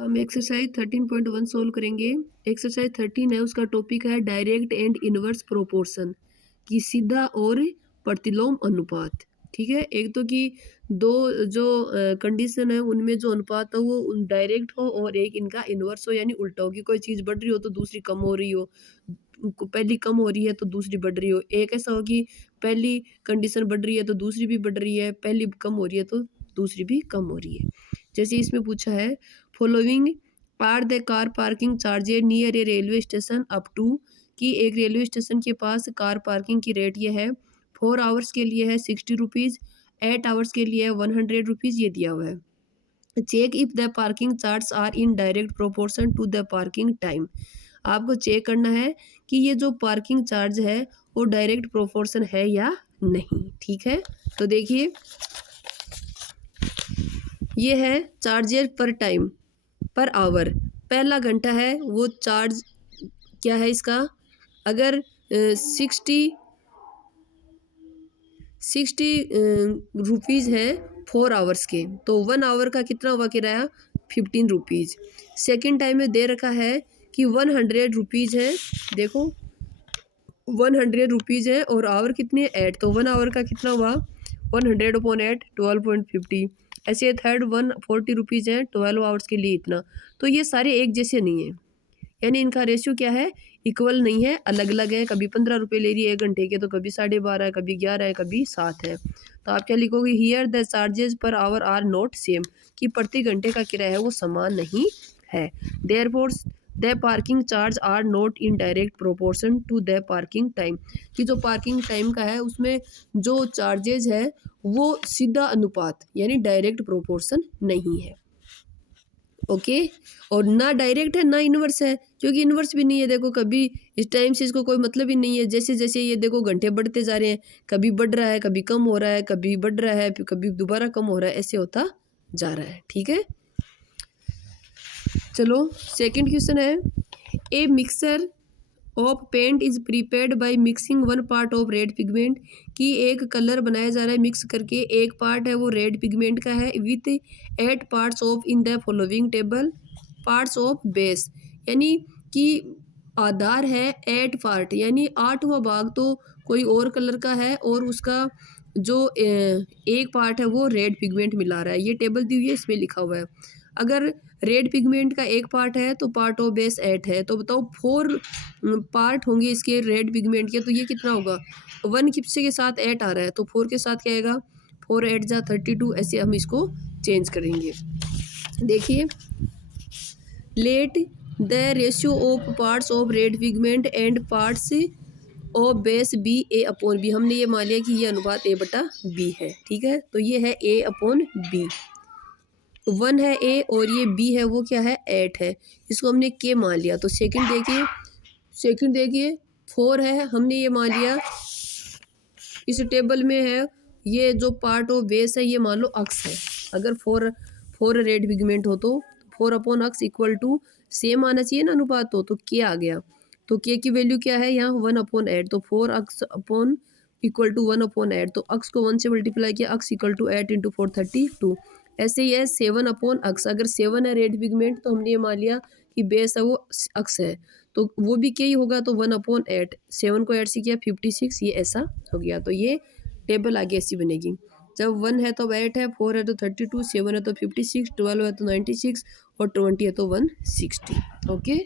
हम exercise 13.1 solve करेंगे। Exercise 13 है, उसका टॉपिक है डायरेक्ट एंड इनवर्स प्रोपोर्शन की सीधा और प्रतिलोम अनुपात। ठीक है, एक तो कि दो जो कंडीशन है उनमें जो अनुपात है वो डायरेक्ट हो और एक इनका इनवर्स हो यानी उल्टा हो, कि कोई चीज़ बढ़ रही हो तो दूसरी कम हो रही हो, पहली कम हो रही है तो दूसरी बढ़ रही हो। एक ऐसा हो कि पहली कंडीशन बढ़ रही है तो दूसरी भी बढ़ रही है, पहली कम हो रही है तो दूसरी भी कम हो रही है। जैसे इसमें पूछा है following are the car parking charges near a railway station up to, कि एक रेलवे स्टेशन के पास कार पार्किंग की रेट ये है 4 आवर्स के लिए है 60 रुपीज़, 8 आवर्स के लिए है 100 रुपीज़, ये दिया हुआ है। Check if the parking charge are in direct proportion to the parking time. आपको चेक करना है कि ये जो पार्किंग चार्ज है वो डायरेक्ट प्रोपोर्शन है या नहीं। ठीक है, तो देखिए ये है चार्जेस पर टाइम पर आवर। पहला घंटा है वो चार्ज क्या है इसका, अगर 60 रुपीज़ है 4 आवर्स के, तो 1 आवर का कितना हुआ किराया 15 रुपीज़। सेकेंड टाइम में दे रखा है कि 100 रुपीज़ है, देखो 100 रुपीज़ है और आवर कितने 8, तो 1 आवर का कितना हुआ 100/8 12.50। ऐसे थर्ड 140 रुपीज़ है 12 आवर्स के लिए इतना। तो ये सारे एक जैसे नहीं है, यानी इनका रेशियो क्या है, इक्वल नहीं है, अलग अलग है। कभी 15 रुपये ले रही है 1 घंटे के, तो कभी 12.5 है, कभी 11 है, कभी 7 है। तो आप क्या लिखोगे, here the charges per hour are not same, कि प्रति घंटे का किराया है वो समान नहीं है। Therefore the parking charge are not in direct proportion to the parking time, कि जो पार्किंग टाइम का है उसमें जो चार्जेज है वो सीधा अनुपात यानी डायरेक्ट प्रोपोर्शन नहीं है। ओके, और ना डायरेक्ट है ना इन्वर्स है, क्योंकि इन्वर्स भी नहीं है। देखो कभी इस टाइम से इसको कोई मतलब ही नहीं है, जैसे जैसे ये देखो घंटे बढ़ते जा रहे हैं, कभी बढ़ रहा है, कभी कम हो रहा है, कभी बढ़ रहा है, फिर कभी दोबारा कम हो रहा है, ऐसे होता जा रहा है। ठीक है, चलो सेकंड क्वेश्चन है, a mixer of paint is prepared by mixing 1 part of red pigment, कि एक कलर बनाया जा रहा है मिक्स करके, एक पार्ट है वो रेड पिगमेंट का है, with 8 parts of in the following table parts of base, यानी कि आधार है 8 पार्ट, यानी 8वां भाग तो कोई और कलर का है और उसका जो एक पार्ट है वो रेड पिगमेंट मिला रहा है। ये टेबल दी हुई है, इसमें लिखा हुआ है। अगर रेड पिगमेंट का एक पार्ट है तो पार्ट ऑफ बेस 8 है, तो बताओ 4 पार्ट होंगे इसके रेड पिगमेंट के, तो ये कितना होगा, 1 किप्से के साथ 8 आ रहा है तो 4 के साथ क्या आएगा, 4 8 जा 32, ऐसे हम इसको चेंज करेंगे। देखिए, let the ratio of parts of red pigment and parts of base be A upon B, हमने ये मान लिया कि ये अनुपात a बटा b है। ठीक है, तो ये है a अपॉन b, 1 है a और ये b है वो क्या है 8 है, इसको हमने k मान लिया। तो सेकंड देखिए 4 है, हमने ये मान लिया इस टेबल में है, ये जो पार्ट ऑफ बेस है ये मान लो अक्स है। अगर 4 रेड पिगमेंट हो तो 4 upon x equal to same आना चाहिए ना अनुपात, तो के आ गया। तो के की वैल्यू क्या है यहाँ 1/8, तो 4 अक्स अपॉन इक्वल टू 1/8, तो अक्स को 1 से मल्टीप्लाई किया, अक्स इक्वल टू 8 इंटू 4 32। ऐसे ही है 7 अपॉन अक्स, अगर 7 है रेड पिगमेंट तो हमने ये मान लिया कि बेस है वो अक्स है, तो वो भी क्या ही होगा, तो 1/8, 7 को 8 से किया 56, ये ऐसा हो गया। तो ये टेबल आगे ऐसी बनेगी, जब 1 है तो 8 है, 4 है तो 32, 7 है तो 56, 12 है तो 96 और 20 है तो 160। ओके।